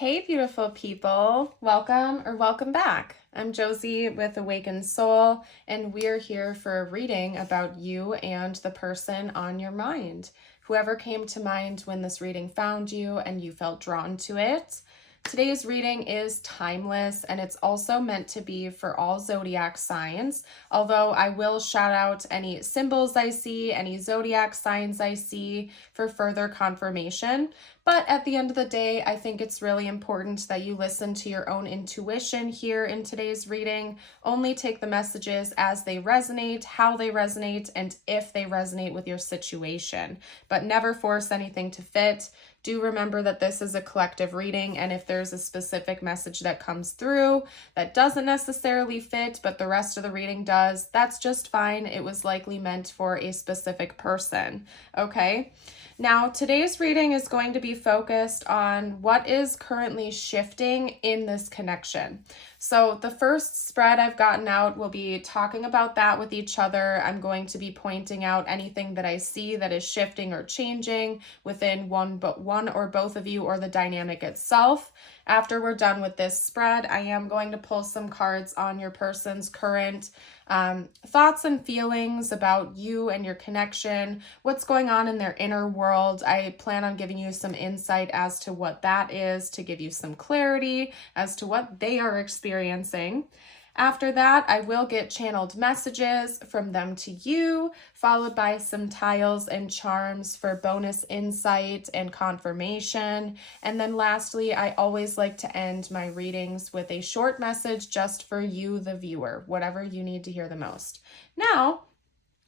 Hey, beautiful people. Welcome or welcome back. I'm Josie with Awakened Soul, and we're here for a reading about you and the person on your mind. Whoever came to mind when this reading found you and you felt drawn to it. Today's reading is timeless, and it's also meant to be for all zodiac signs, although I will shout out any symbols I see, any zodiac signs I see for further confirmation. But at the end of the day, I think it's really important that you listen to your own intuition here in today's reading. Only take the messages as they resonate, how they resonate, and if they resonate with your situation. But never force anything to fit. Do remember that this is a collective reading, and if there's a specific message that comes through that doesn't necessarily fit, but the rest of the reading does, that's just fine. It was likely meant for a specific person, okay? Now, today's reading is going to be focused on what is currently shifting in this connection. So the first spread I've gotten out will be talking about that with each other. I'm going to be pointing out anything that I see that is shifting or changing within one or both of you or the dynamic itself. After we're done with this spread, I am going to pull some cards on your person's current thoughts and feelings about you and your connection, what's going on in their inner world. I plan on giving you some insight as to what that is, to give you some clarity as to what they are experiencing. After that, I will get channeled messages from them to you, followed by some tiles and charms for bonus insight and confirmation. And then lastly, I always like to end my readings with a short message just for you, the viewer, whatever you need to hear the most. Now,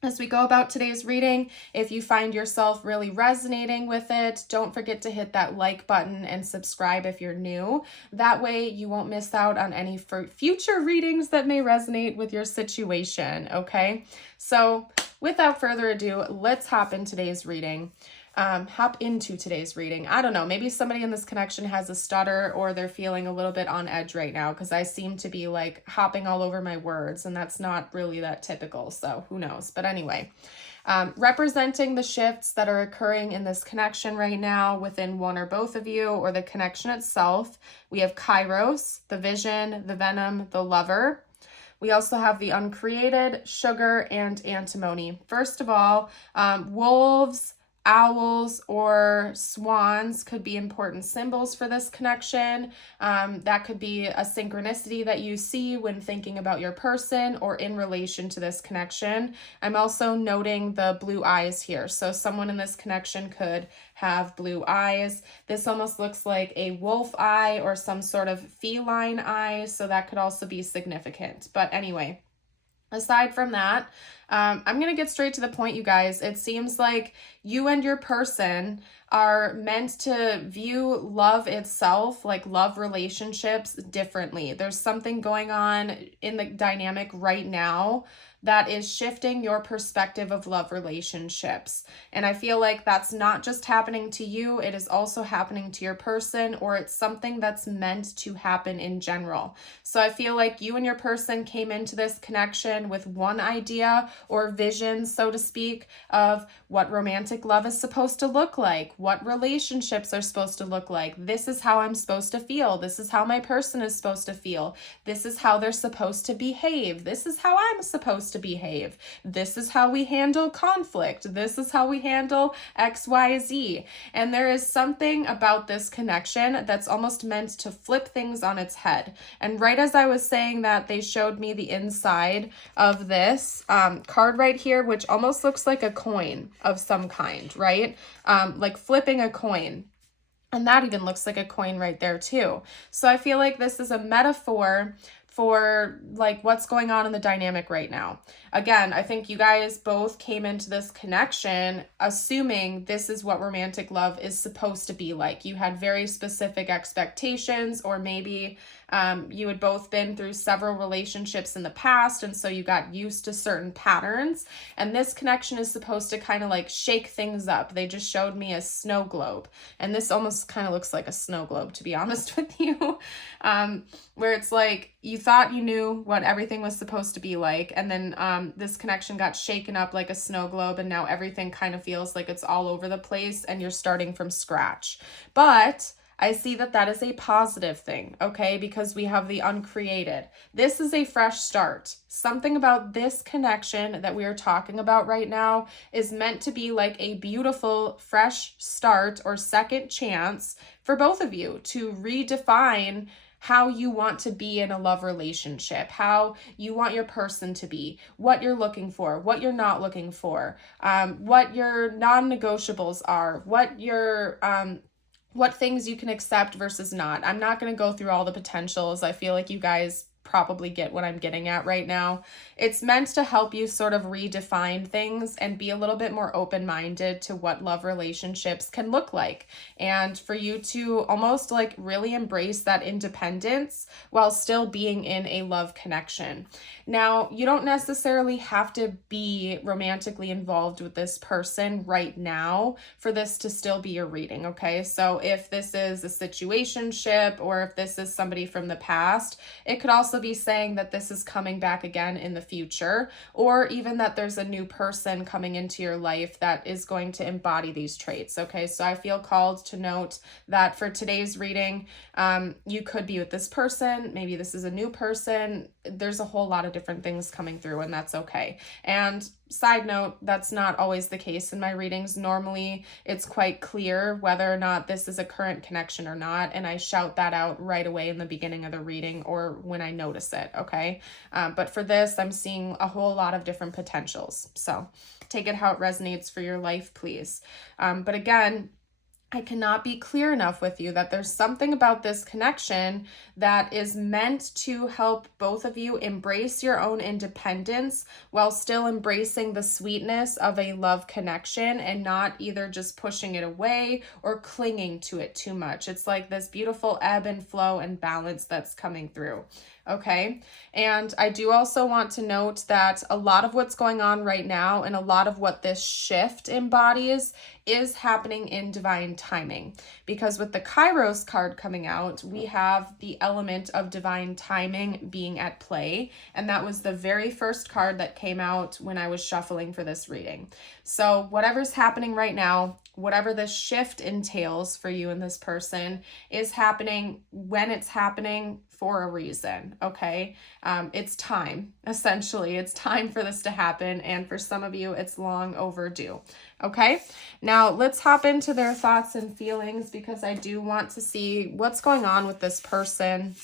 as we go about today's reading, if you find yourself really resonating with it, don't forget to hit that like button and subscribe if you're new. That way you won't miss out on any future readings that may resonate with your situation, okay? So without further ado, let's hop into today's reading. I don't know, maybe somebody in this connection has a stutter or they're feeling a little bit on edge right now because I seem to be like hopping all over my words, and that's not really that typical, so who knows. But anyway, representing the shifts that are occurring in this connection right now within one or both of you or the connection itself, we have Kairos, the vision, the venom, the lover. We also have the uncreated, sugar, and antimony. First of all, wolves, owls, or swans could be important symbols for this connection. That could be a synchronicity that you see when thinking about your person or in relation to this connection. I'm also noting the blue eyes here. So someone in this connection could have blue eyes. This almost looks like a wolf eye or some sort of feline eye, so that could also be significant. But anyway, aside from that, I'm going to get straight to the point, you guys. It seems like you and your person are meant to view love itself, like love relationships, differently. There's something going on in the dynamic right now that is shifting your perspective of love relationships. And I feel like that's not just happening to you, it is also happening to your person, or it's something that's meant to happen in general. So I feel like you and your person came into this connection with one idea or vision, so to speak, of what romantic love is supposed to look like, what relationships are supposed to look like. This is how I'm supposed to feel. This is how my person is supposed to feel. This is how they're supposed to behave. This is how I'm supposed to behave. This is how we handle conflict. This is how we handle XYZ. And there is something about this connection that's almost meant to flip things on its head. And right as I was saying that, they showed me the inside of this card right here, which almost looks like a coin of some kind, right? Like flipping a coin. And that even looks like a coin right there too. So I feel like this is a metaphor for like what's going on in the dynamic right now. Again, I think you guys both came into this connection assuming this is what romantic love is supposed to be like. You had very specific expectations, or maybe you had both been through several relationships in the past, and so you got used to certain patterns. And this connection is supposed to kind of like shake things up. They just showed me a snow globe, and this almost kind of looks like a snow globe, to be honest with you, where it's like you thought you knew what everything was supposed to be like, and then this connection got shaken up like a snow globe, and now everything kind of feels like it's all over the place and you're starting from scratch. But I see that that is a positive thing, okay? Because we have the uncreated. This is a fresh start. Something about this connection that we are talking about right now is meant to be like a beautiful fresh start or second chance for both of you to redefine how you want to be in a love relationship, how you want your person to be, what you're looking for, what you're not looking for, what your non-negotiables are, what things you can accept versus not. I'm not going to go through all the potentials. I feel like you guys probably get what I'm getting at right now. It's meant to help you sort of redefine things and be a little bit more open-minded to what love relationships can look like, and for you to almost like really embrace that independence while still being in a love connection. Now, you don't necessarily have to be romantically involved with this person right now for this to still be your reading, okay? So if this is a situationship or if this is somebody from the past, it could also be saying that this is coming back again in the future, or even that there's a new person coming into your life that is going to embody these traits, okay? So I feel called to note that for today's reading, you could be with this person, maybe this is a new person. There's a whole lot of different things coming through, and that's okay. And side note, that's not always the case in my readings. Normally, it's quite clear whether or not this is a current connection or not, and I shout that out right away in the beginning of the reading or when I notice it, okay? But for this, I'm seeing a whole lot of different potentials. So take it how it resonates for your life, please. But again, I cannot be clear enough with you that there's something about this connection that is meant to help both of you embrace your own independence while still embracing the sweetness of a love connection and not either just pushing it away or clinging to it too much. It's like this beautiful ebb and flow and balance that's coming through. Okay. And I do also want to note that a lot of what's going on right now and a lot of what this shift embodies is happening in divine timing, because with the Kairos card coming out, we have the element of divine timing being at play. And that was the very first card that came out when I was shuffling for this reading. So whatever's happening right now, whatever this shift entails for you and this person, is happening when it's happening for a reason, okay? It's time, essentially. It's time for this to happen, and for some of you, it's long overdue, okay? Now, let's hop into their thoughts and feelings, because I do want to see what's going on with this person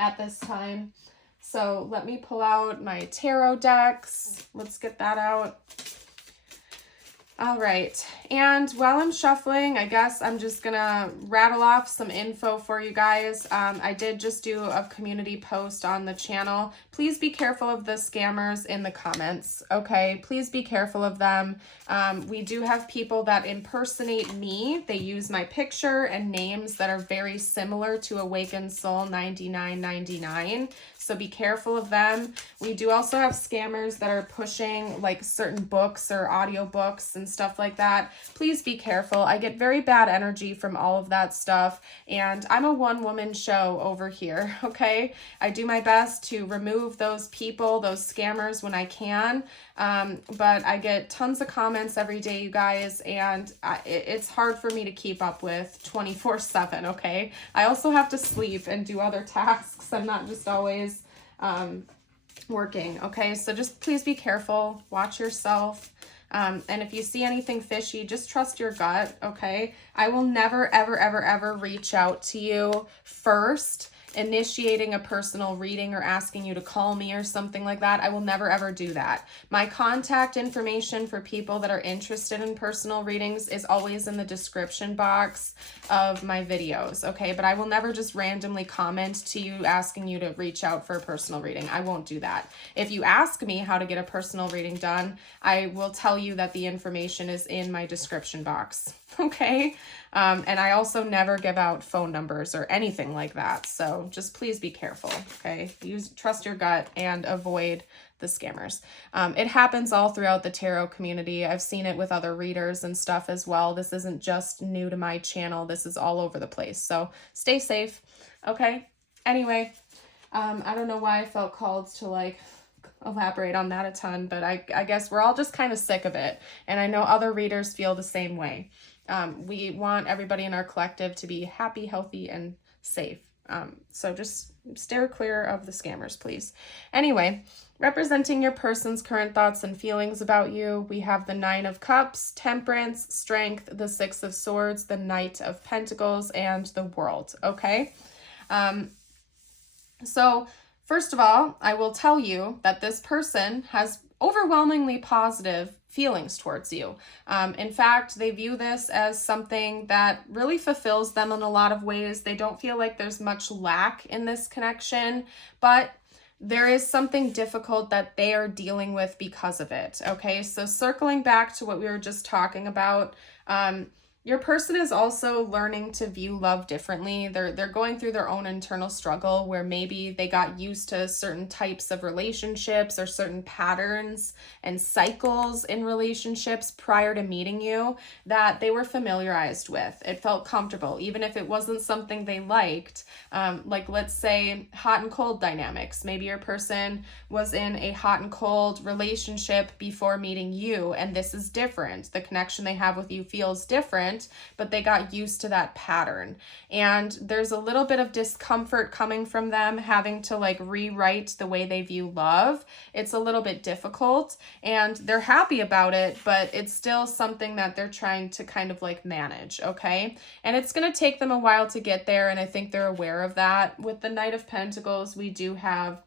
at this time. So let me pull out my tarot decks. Let's get that out. All right, and while I'm shuffling, I guess I'm just gonna rattle off some info for you guys. I did just do a community post on the channel. Please be careful of the scammers in the comments, okay? Please be careful of them. We do have people that impersonate me. They use my picture and names that are very similar to Awakened Soul 9999. So be careful of them. We do also have scammers that are pushing like certain books or audiobooks and stuff like that. Please be careful. I get very bad energy from all of that stuff, and I'm a one-woman show over here, okay? I do my best to remove those people, those scammers when I can, but I get tons of comments every day, you guys, and it's hard for me to keep up with 24/7, okay? I also have to sleep and do other tasks. I'm not just always working, okay? So just please be careful, watch yourself, and if you see anything fishy, just trust your gut, okay? I will never, ever, ever, ever reach out to you first, initiating a personal reading or asking you to call me or something like that. I will never ever do that. My contact information for people that are interested in personal readings is always in the description box of my videos, okay? But I will never just randomly comment to you asking you to reach out for a personal reading. I won't do that. If you ask me how to get a personal reading done, I will tell you that the information is in my description box, okay? And I also never give out phone numbers or anything like that. So just please be careful, okay? Trust your gut and avoid the scammers. It happens all throughout the tarot community. I've seen it with other readers and stuff as well. This isn't just new to my channel. This is all over the place. So stay safe, okay? Anyway, I don't know why I felt called to like elaborate on that a ton, but I guess we're all just kind of sick of it. And I know other readers feel the same way. We want everybody in our collective to be happy, healthy, and safe. So just steer clear of the scammers, please. Anyway, representing your person's current thoughts and feelings about you, we have the 9 of Cups, Temperance, Strength, the 6 of Swords, the Knight of Pentacles, and the World, okay? So first of all, I will tell you that this person has overwhelmingly positive feelings towards you. In fact, they view this as something that really fulfills them in a lot of ways. They don't feel like there's much lack in this connection, but there is something difficult that they are dealing with because of it. Okay, so circling back to what we were just talking about, your person is also learning to view love differently. They're going through their own internal struggle where maybe they got used to certain types of relationships or certain patterns and cycles in relationships prior to meeting you that they were familiarized with. It felt comfortable, even if it wasn't something they liked. Like let's say hot and cold dynamics. Maybe your person was in a hot and cold relationship before meeting you, and this is different. The connection they have with you feels different, but they got used to that pattern. And there's a little bit of discomfort coming from them having to like rewrite the way they view love. It's a little bit difficult and they're happy about it, but it's still something that they're trying to kind of like manage, okay? And it's going to take them a while to get there, and I think they're aware of that. With the Knight of Pentacles, we do have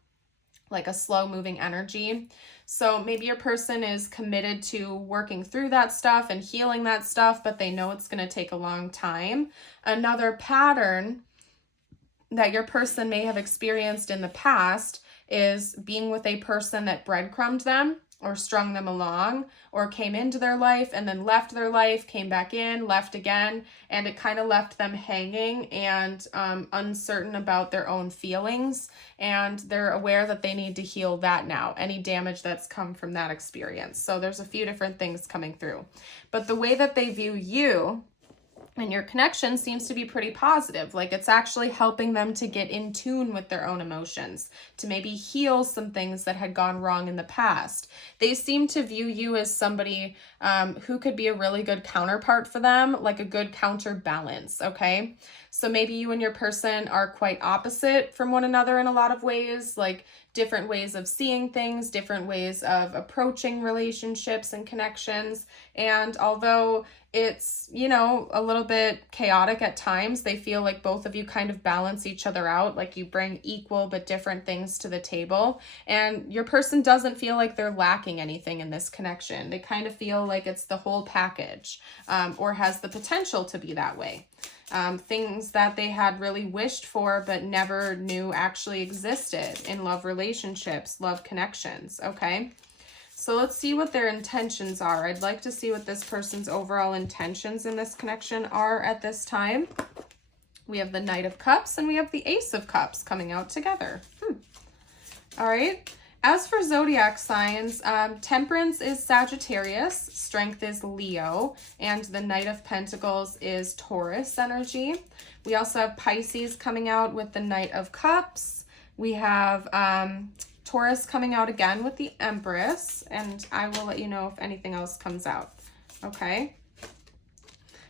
like a slow moving energy. So maybe your person is committed to working through that stuff and healing that stuff, but they know it's going to take a long time. Another pattern that your person may have experienced in the past is being with a person that breadcrumbed them or strung them along or came into their life and then left their life, came back in, left again, and it kind of left them hanging and uncertain about their own feelings, and they're aware that they need to heal that now, any damage that's come from that experience. So there's a few different things coming through. But the way that they view you and your connection seems to be pretty positive. Like it's actually helping them to get in tune with their own emotions, to maybe heal some things that had gone wrong in the past. They seem to view you as somebody who could be a really good counterpart for them, like a good counterbalance, okay? So maybe you and your person are quite opposite from one another in a lot of ways, like different ways of seeing things, different ways of approaching relationships and connections. And although it's, you know, a little bit chaotic at times, they feel like both of you kind of balance each other out, like you bring equal but different things to the table. And your person doesn't feel like they're lacking anything in this connection. They kind of feel like it's the whole package, or has the potential to be that way. Things that they had really wished for but never knew actually existed in love relationships, love connections, okay? So let's see what their intentions are. I'd like to see what this person's overall intentions in this connection are at this time. We have the Knight of Cups and we have the Ace of Cups coming out together. All right. As for zodiac signs, Temperance is Sagittarius, Strength is Leo, and the Knight of Pentacles is Taurus energy. We also have Pisces coming out with the Knight of Cups. We have Taurus coming out again with the Empress, and I will let you know if anything else comes out, okay?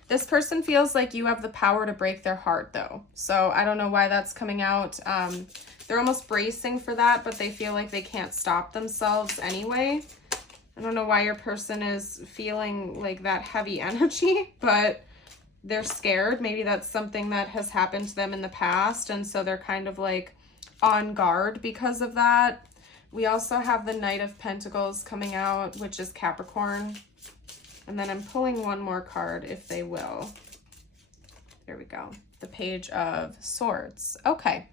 This person feels like you have the power to break their heart, though. So I don't know why that's coming out. They're almost bracing for that, but they feel like they can't stop themselves anyway. I don't know why your person is feeling like that heavy energy, but they're scared. Maybe that's something that has happened to them in the past, and so they're kind of like on guard because of that. We also have the Knight of Pentacles coming out, which is Capricorn. And then I'm pulling one more card, if they will. There we go. The Page of Swords. Okay.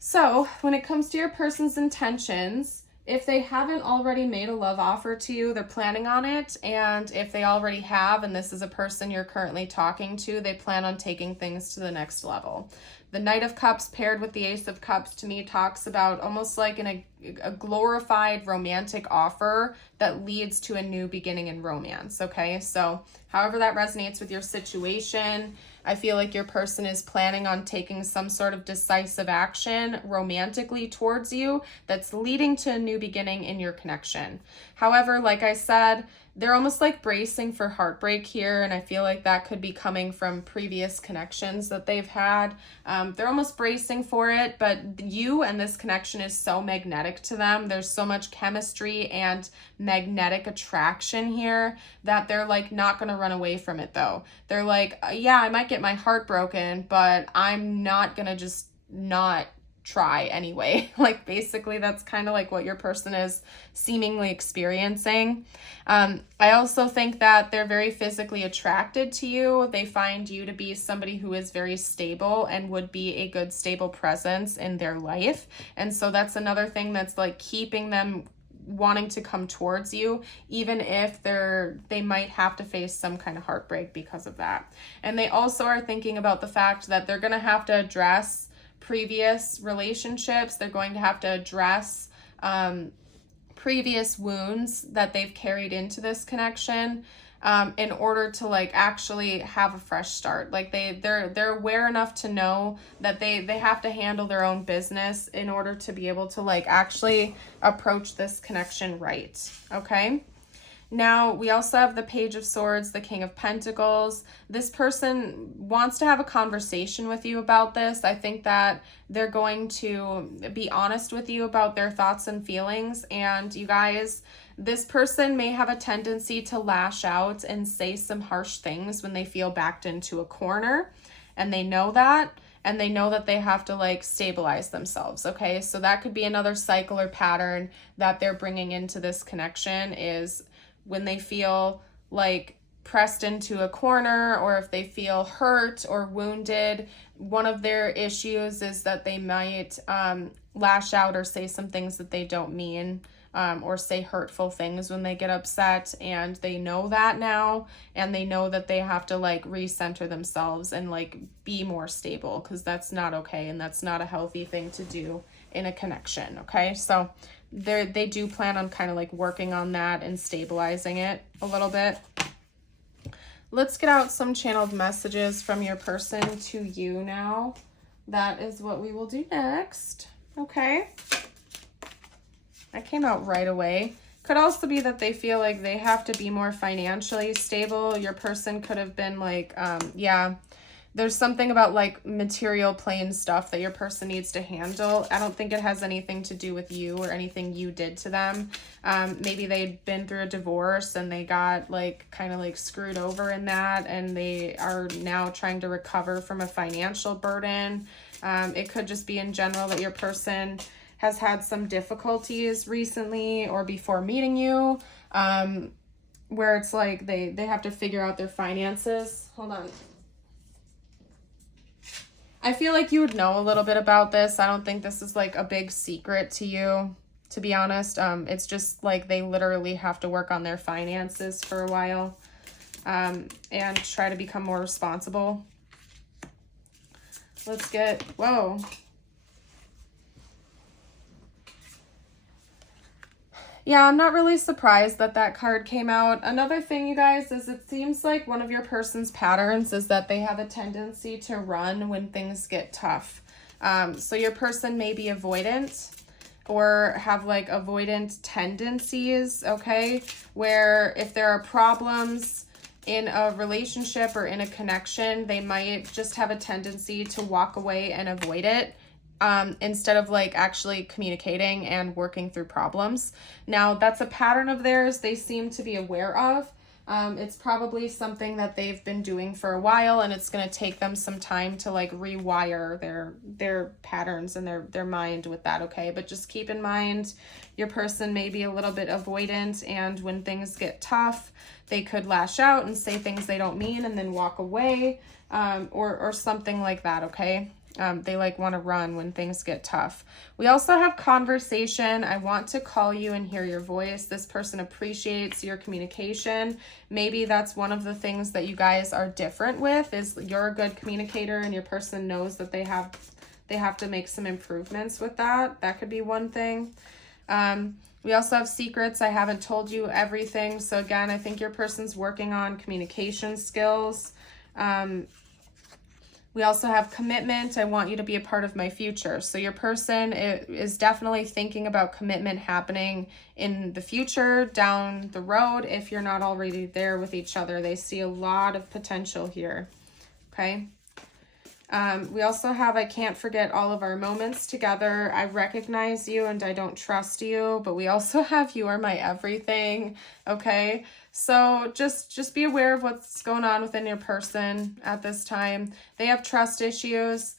So when it comes to your person's intentions, if they haven't already made a love offer to you, they're planning on it. And if they already have, and this is a person you're currently talking to, they plan on taking things to the next level. The Knight of Cups paired with the Ace of Cups to me talks about almost like a glorified romantic offer that leads to a new beginning in romance, okay? So however that resonates with your situation, I feel like your person is planning on taking some sort of decisive action romantically towards you that's leading to a new beginning in your connection. However, like I said, they're almost like bracing for heartbreak here, and I feel like that could be coming from previous connections that they've had. They're almost bracing for it, but you and this connection is so magnetic to them. There's so much chemistry and magnetic attraction here that they're like not going to run away from it though. They're like, yeah, I might get my heart broken, but I'm not going to just not try anyway. Like basically that's kind of like what your person is seemingly experiencing. I also think that they're very physically attracted to you. They find you to be somebody who is very stable and would be a good stable presence in their life. And so that's another thing that's like keeping them wanting to come towards you, even if they might have to face some kind of heartbreak because of that. And they also are thinking about the fact that they're going to have to address previous relationships. They're going to have to address previous wounds that they've carried into this connection in order to like actually have a fresh start. Like they're aware enough to know that they have to handle their own business in order to be able to like actually approach this connection right. Okay. Now, we also have the Page of Swords, the King of Pentacles. This person wants to have a conversation with you about this. I think that they're going to be honest with you about their thoughts and feelings. And you guys, this person may have a tendency to lash out and say some harsh things when they feel backed into a corner. And they know that. And they know that they have to like stabilize themselves. Okay, so that could be another cycle or pattern that they're bringing into this connection, is when they feel like pressed into a corner, or if they feel hurt or wounded, one of their issues is that they might lash out or say some things that they don't mean, or say hurtful things when they get upset. And they know that now, and they know that they have to like recenter themselves and like be more stable, because that's not okay, and that's not a healthy thing to do in a connection. Okay, so they do plan on kind of like working on that and stabilizing it a little bit. Let's get out some channeled messages from your person to you now. That is what we will do next. Okay. That came out right away. Could also be that they feel like they have to be more financially stable. Your person could have been like, yeah, there's something about like material plane stuff that your person needs to handle. I don't think it has anything to do with you or anything you did to them. Maybe they'd been through a divorce and they got like kind of like screwed over in that, and they are now trying to recover from a financial burden. It could just be in general that your person has had some difficulties recently or before meeting you, where it's like they have to figure out their finances. Hold on. I feel like you would know a little bit about this. I don't think this is like a big secret to you, to be honest. It's just like they literally have to work on their finances for a while, and try to become more responsible. Let's get, whoa. Yeah, I'm not really surprised that that card came out. Another thing, you guys, is it seems like one of your person's patterns is that they have a tendency to run when things get tough. So your person may be avoidant or have like avoidant tendencies, okay? Where if there are problems in a relationship or in a connection, they might just have a tendency to walk away and avoid it, instead of like actually communicating and working through problems. Now, that's a pattern of theirs they seem to be aware of. It's probably something that they've been doing for a while, and it's going to take them some time to like rewire their patterns and their mind with that, okay? But just keep in mind, your person may be a little bit avoidant, and when things get tough, they could lash out and say things they don't mean and then walk away, or something like that, okay? They like want to run when things get tough. We also have conversation. I want to call you and hear your voice. This person appreciates your communication. Maybe that's one of the things that you guys are different with, is you're a good communicator and your person knows that they have to make some improvements with that. That could be one thing. We also have secrets. I haven't told you everything. So again, We also have commitment. I want you to be a part of my future. So your person is definitely thinking about commitment happening in the future, down the road, if you're not already there with each other. They see a lot of potential here, okay? We also have, I can't forget all of our moments together. I recognize you and I don't trust you, but we also have you are my everything, okay? So just be aware of what's going on within your person at this time. They have trust issues.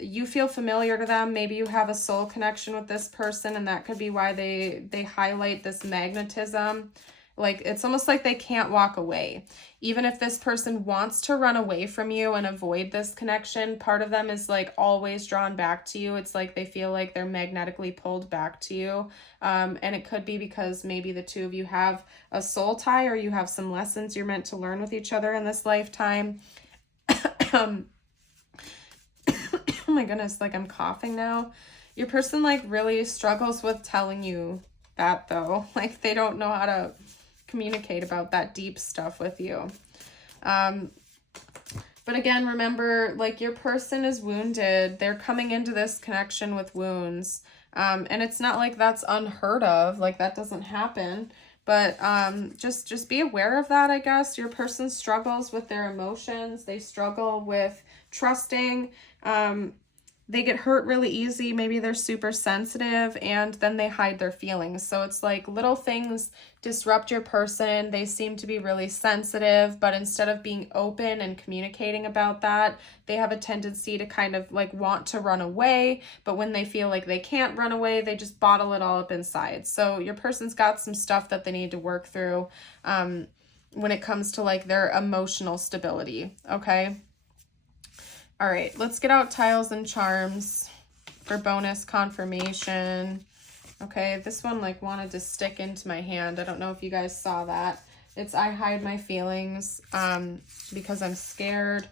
You feel familiar to them. Maybe you have a soul connection with this person, and that could be why they highlight this magnetism. Like, it's almost like they can't walk away. Even if this person wants to run away from you and avoid this connection, part of them is like always drawn back to you. It's like they feel like they're magnetically pulled back to you. And it could be because maybe the two of you have a soul tie, or you have some lessons you're meant to learn with each other in this lifetime. Oh my goodness, like I'm coughing now. Your person like really struggles with telling you that though. Like they don't know how to communicate about that deep stuff with you. But again, remember, like your person is wounded. They're coming into this connection with wounds. And it's not like that's unheard of, like that doesn't happen. But just be aware of that, I guess. Your person struggles with their emotions. They struggle with trusting. They get hurt really easy. Maybe they're super sensitive, and then they hide their feelings. So it's like little things disrupt your person. They seem to be really sensitive, but instead of being open and communicating about that, they have a tendency to kind of like want to run away. But when they feel like they can't run away, they just bottle it all up inside. So your person's got some stuff that they need to work through when it comes to like their emotional stability. Okay. All right, let's get out tiles and charms for bonus confirmation. Okay, this one like wanted to stick into my hand. I don't know if you guys saw that. It's I hide my feelings because I'm scared.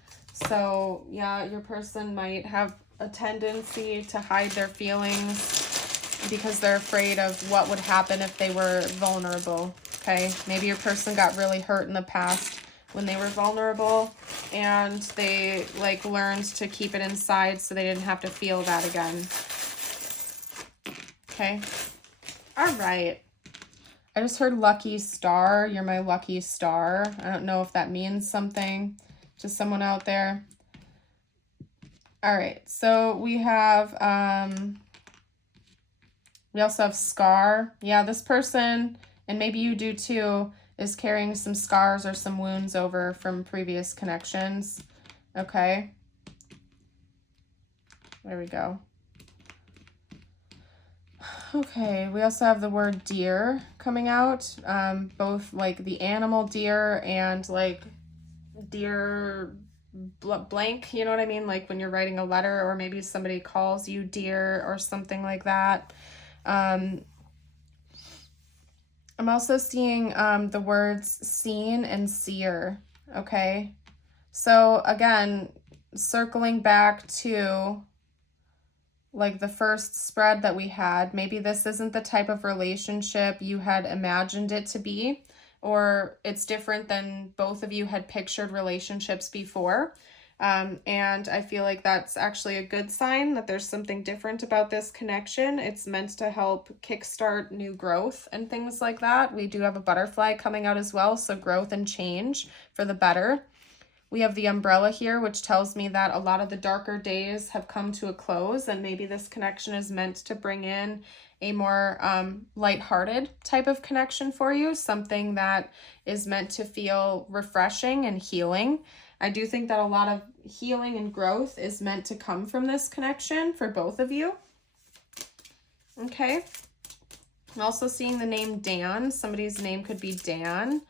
So yeah, your person might have a tendency to hide their feelings because they're afraid of what would happen if they were vulnerable. Okay, maybe your person got really hurt in the past when they were vulnerable, and they like learned to keep it inside so they didn't have to feel that again. Okay. All right. I just heard lucky star. You're my lucky star. I don't know if that means something to someone out there. All right. So we have, we also have scar. Yeah, this person, and maybe you do too, is carrying some scars or some wounds over from previous connections. Okay. There we go. Okay, we also have the word deer coming out. Both like the animal deer and like deer blank, you know what I mean? Like when you're writing a letter, or maybe somebody calls you dear or something like that. I'm also seeing the words seen and seer, okay? So again, circling back to like the first spread that we had, maybe this isn't the type of relationship you had imagined it to be, or it's different than both of you had pictured relationships before. And I feel like that's actually a good sign that there's something different about this connection. It's meant to help kickstart new growth and things like that. We do have a butterfly coming out as well, so growth and change for the better. We have the umbrella here, which tells me that a lot of the darker days have come to a close, and maybe this connection is meant to bring in a more lighthearted type of connection for you, something that is meant to feel refreshing and healing. I do think that a lot of healing and growth is meant to come from this connection for both of you. Okay. I'm also seeing the name Dan. Somebody's name could be Dan.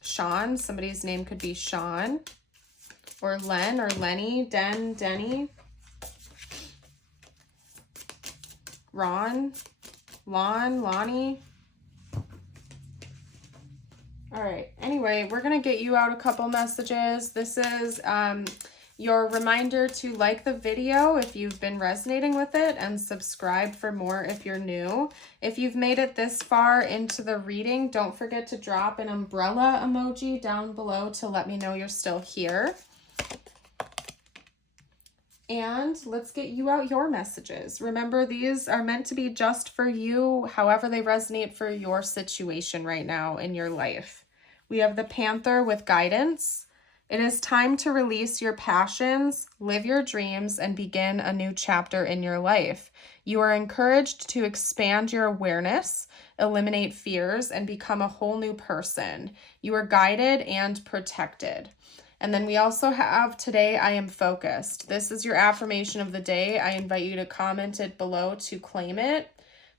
Sean. Somebody's name could be Sean. Or Len or Lenny. Denny. Ron. Lonnie. All right. Anyway, we're going to get you out a couple messages. This is Your reminder to like the video if you've been resonating with it, and subscribe for more if you're new. If you've made it this far into the reading, don't forget to drop an umbrella emoji down below to let me know you're still here. And let's get you out your messages. Remember, these are meant to be just for you, however they resonate for your situation right now in your life. We have the Panther with guidance. It is time to release your passions, live your dreams, and begin a new chapter in your life. You are encouraged to expand your awareness, eliminate fears, and become a whole new person. You are guided and protected. And then we also have today, I am focused. This is your affirmation of the day. I invite you to comment it below to claim it.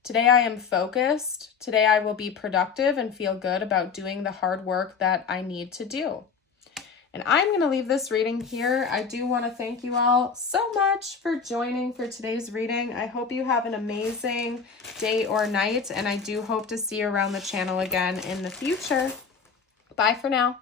Today I am focused. Today I will be productive and feel good about doing the hard work that I need to do. And I'm going to leave this reading here. I do want to thank you all so much for joining for today's reading. I hope you have an amazing day or night, and I do hope to see you around the channel again in the future. Bye for now.